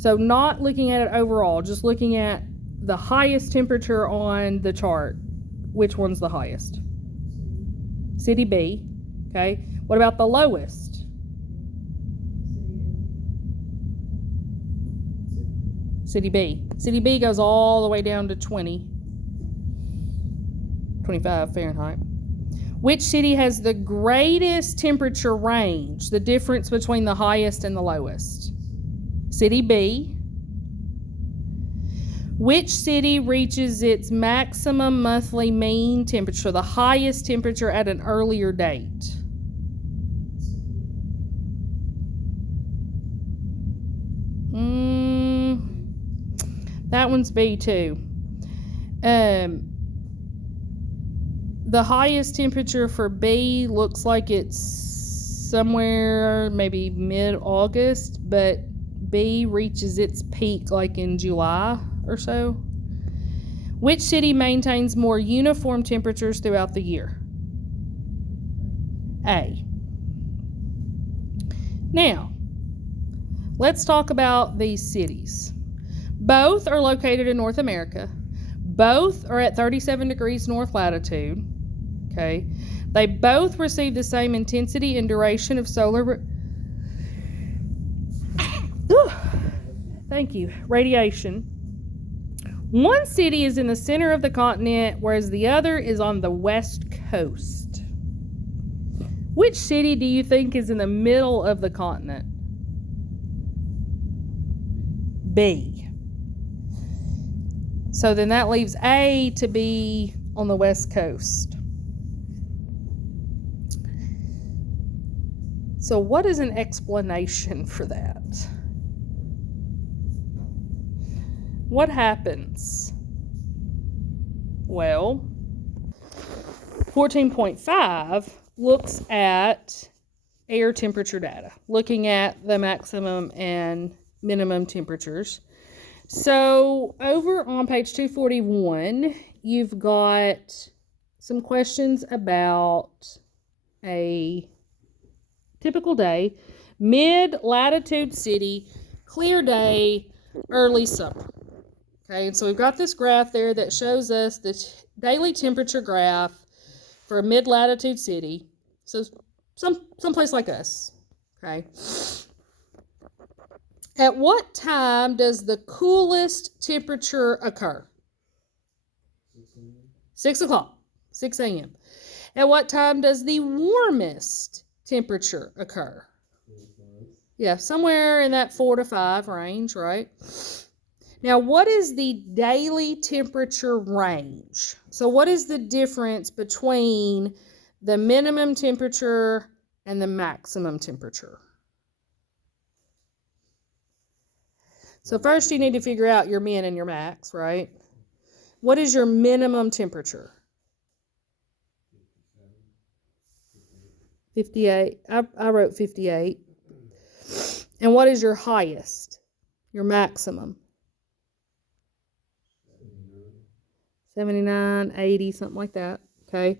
So not looking at it overall, just looking at the highest temperature on the chart. Which one's the highest? City B. Okay. What about the lowest? City B. City B goes all the way down to 25 Fahrenheit. Which city has the greatest temperature range, the difference between the highest and the lowest? City B. Which city reaches its maximum monthly mean temperature, the highest temperature at an earlier date? That one's B too. The highest temperature for B looks like it's somewhere maybe mid-August, but B reaches its peak like in July or so. Which city maintains more uniform temperatures throughout the year? A. Now, let's talk about these cities. Both are located in North America. Both are at 37 degrees north latitude. Okay. They both receive the same intensity and duration of solar radiation. One city is in the center of the continent, whereas the other is on the west coast. Which city do you think is in the middle of the continent? B. So then that leaves A to be on the west coast. So what is an explanation for that? What happens? Well, 14.5 looks at air temperature data, looking at the maximum and minimum temperatures. So over on page 241, you've got some questions about a typical day, mid-latitude city, clear day, early summer. Okay, and so we've got this graph there that shows us the daily temperature graph for a mid-latitude city. So someplace like us. Okay. At what time does the coolest temperature occur? 6 o'clock. 6 a.m. At what time does the warmest temperature occur? Yeah, somewhere in that 4 to 5 range, right? Now, what is the daily temperature range? So what is the difference between the minimum temperature and the maximum temperature? So first you need to figure out your min and your max, right? What is your minimum temperature? 58. I wrote 58. And what is your highest? Your maximum? 79, 80, something like that. Okay.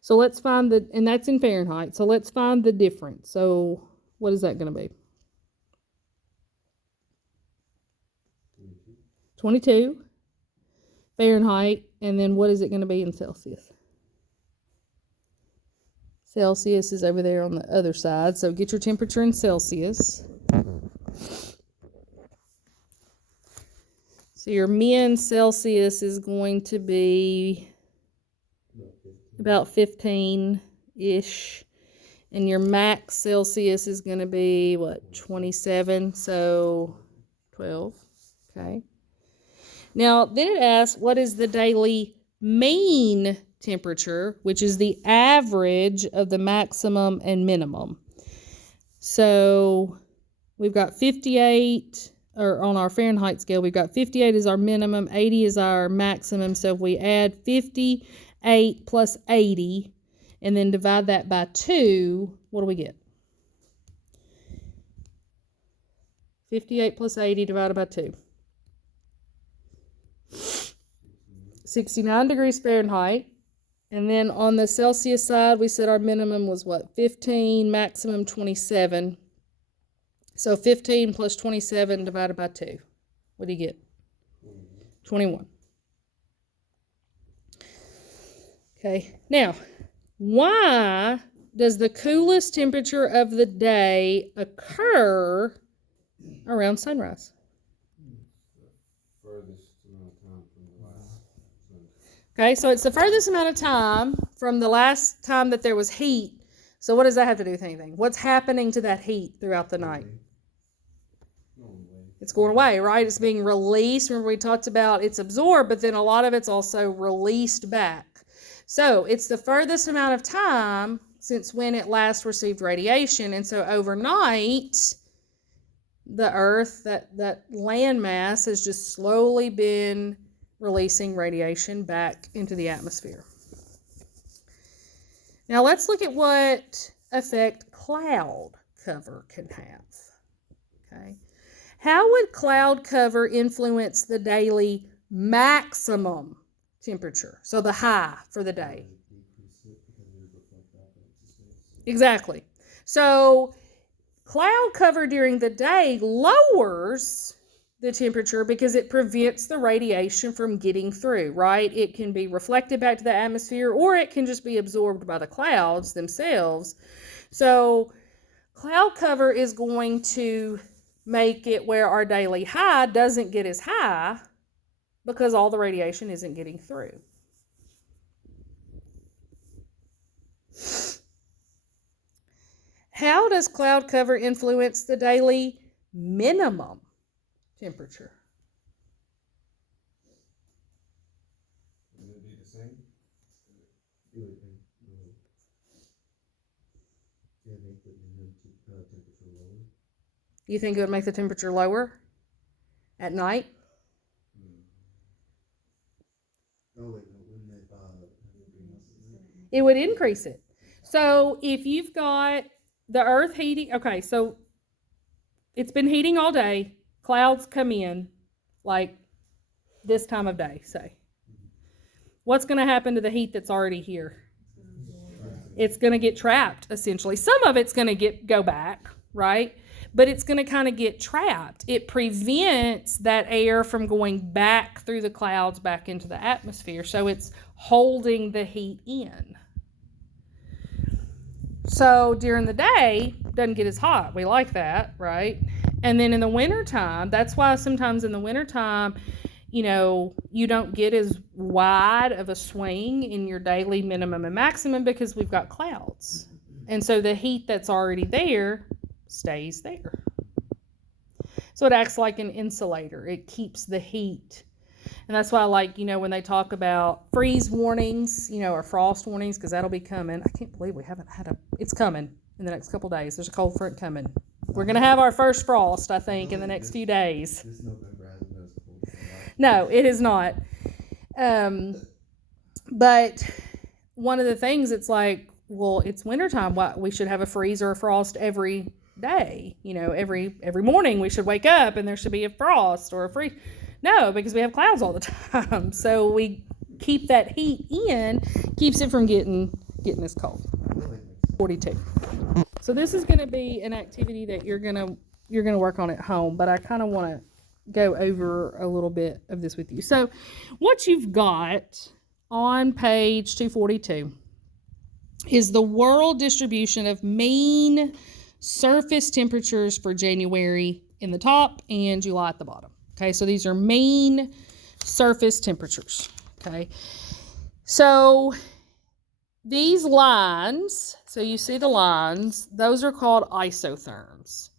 So let's find and that's in Fahrenheit. So let's find the difference. So what is that going to be? 22 Fahrenheit. And then what is it going to be in Celsius? Celsius is over there on the other side. So get your temperature in Celsius. So your min Celsius is going to be about 15-ish. And your max Celsius is going to be, 27? So 12. Okay. Now, then it asks, what is the daily mean temperature, which is the average of the maximum and minimum? So we've got 58, or on our Fahrenheit scale, we've got 58 is our minimum, 80 is our maximum. So if we add 58 plus 80 and then divide that by 2, what do we get? 58 plus 80 divided by 2. 69 degrees Fahrenheit. And then on the Celsius side, we said our minimum was 15, maximum 27. So 15 plus 27 divided by 2. What do you get? 21. Okay, now, why does the coolest temperature of the day occur around sunrise? Okay, so it's the furthest amount of time from the last time that there was heat. So what does that have to do with anything? What's happening to that heat throughout the night? It's going away, right? It's being released. Remember we talked about it's absorbed, but then a lot of it's also released back. So it's the furthest amount of time since when it last received radiation. And so overnight, the Earth, that landmass has just slowly been releasing radiation back into the atmosphere. Now let's look at what effect cloud cover can have. Okay. How would cloud cover influence the daily maximum temperature? So the high for the day. Exactly. So cloud cover during the day lowers the temperature because it prevents the radiation from getting through, right? It can be reflected back to the atmosphere, or it can just be absorbed by the clouds themselves. So cloud cover is going to make it where our daily high doesn't get as high because all the radiation isn't getting through. How does cloud cover influence the daily minimum temperature? Would it be the same? It would make the minimum temperature lower. You think it would make the temperature lower at night? Oh wait, no, wouldn't it It would increase it. So if you've got the Earth heating, okay, so it's been heating all day. Clouds come in like this time of day, say. What's going to happen to the heat that's already here? It's going to get trapped, essentially. Some of it's going to go back, right? But it's going to kind of get trapped. It prevents that air from going back through the clouds back into the atmosphere. So it's holding the heat in. So during the day, it doesn't get as hot. We like that, right? And then in the wintertime, that's why sometimes in the wintertime, you know, you don't get as wide of a swing in your daily minimum and maximum because we've got clouds. And so the heat that's already there stays there. So it acts like an insulator. It keeps the heat. And that's why I like, you know, when they talk about freeze warnings, you know, or frost warnings, because that'll be coming. I can't believe we haven't had it's coming in the next couple days. There's a cold front coming. We're going to have our first frost, I think, in the next few days. This November hasn't been as cold as last. No, it is not. But one of the things, it's like, well, it's wintertime. We should have a freeze or a frost every day. You know, every morning we should wake up and there should be a frost or a freeze. No, because we have clouds all the time. So we keep that heat in, keeps it from getting as cold. 42. So this is going to be an activity that you're going to work on at home, but I kind of want to go over a little bit of this with you. So what you've got on page 242 is the world distribution of mean surface temperatures for January in the top and July at the bottom. Okay, so these are mean surface temperatures. Okay, so these lines, so you see the lines, those are called isotherms.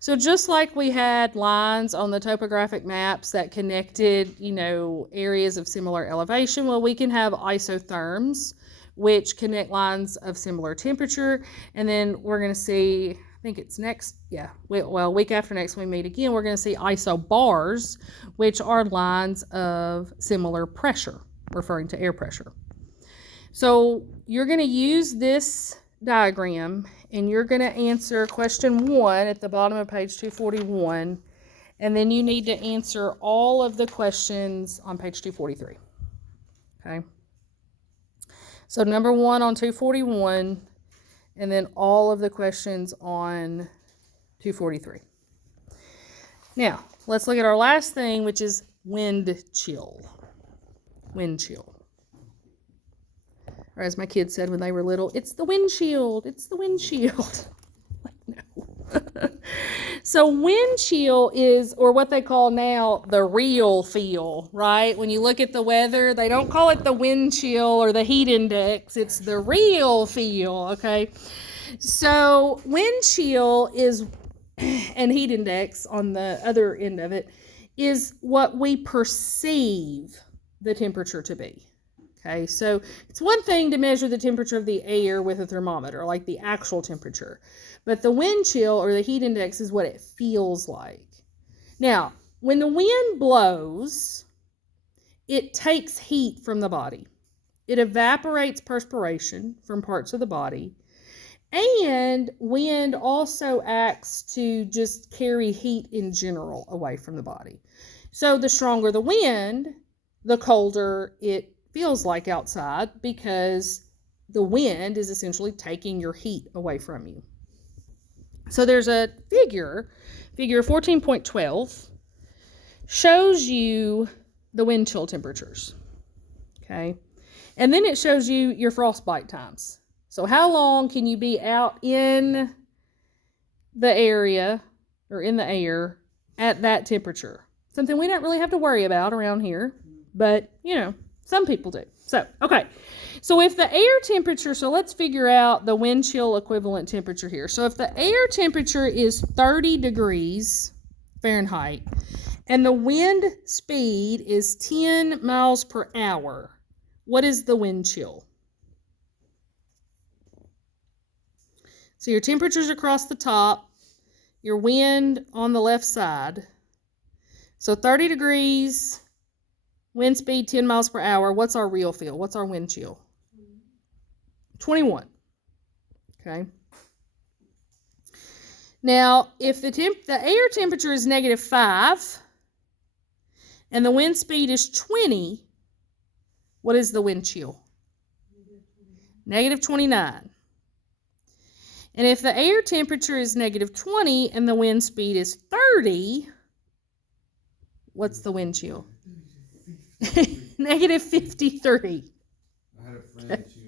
So just like we had lines on the topographic maps that connected, you know, areas of similar elevation, well, we can have isotherms, which connect lines of similar temperature. And then we're going to see, I think it's next, week after next we meet again, we're going to see isobars, which are lines of similar pressure, referring to air pressure. So you're going to use this diagram and you're going to answer question 1 at the bottom of page 241, and then you need to answer all of the questions on page 243. Okay? So number 1 on 241, and then all of the questions on 243. Now, let's look at our last thing, which is wind chill. Wind chill. Or as my kids said when they were little, it's the windshield. It's the windshield. No. So wind chill is, or what they call now, the real feel, right? When you look at the weather, they don't call it the wind chill or the heat index. It's the real feel, okay? So wind chill is, and heat index on the other end of it, is what we perceive the temperature to be. Okay, so it's one thing to measure the temperature of the air with a thermometer, like the actual temperature. But the wind chill or the heat index is what it feels like. Now, when the wind blows, it takes heat from the body. It evaporates perspiration from parts of the body. And wind also acts to just carry heat in general away from the body. So the stronger the wind, the colder it feels like outside, because the wind is essentially taking your heat away from you. So there's a figure 14.12, shows you the wind chill temperatures. Okay. And then it shows you your frostbite times. So how long can you be out in the area or in the air at that temperature? Something we don't really have to worry about around here, but you know, some people do. So, okay. So if the air temperature, so let's figure out the wind chill equivalent temperature here. So if the air temperature is 30 degrees Fahrenheit and the wind speed is 10 miles per hour, what is the wind chill? So your temperature's across the top, your wind on the left side. So 30 degrees, wind speed 10 miles per hour. What's our real feel? What's our wind chill? 21. Okay. Now, if the air temperature is -5 and the wind speed is 20, what is the wind chill? -29. And if the air temperature is -20 and the wind speed is 30, what's the wind chill? -53. I had a friend, she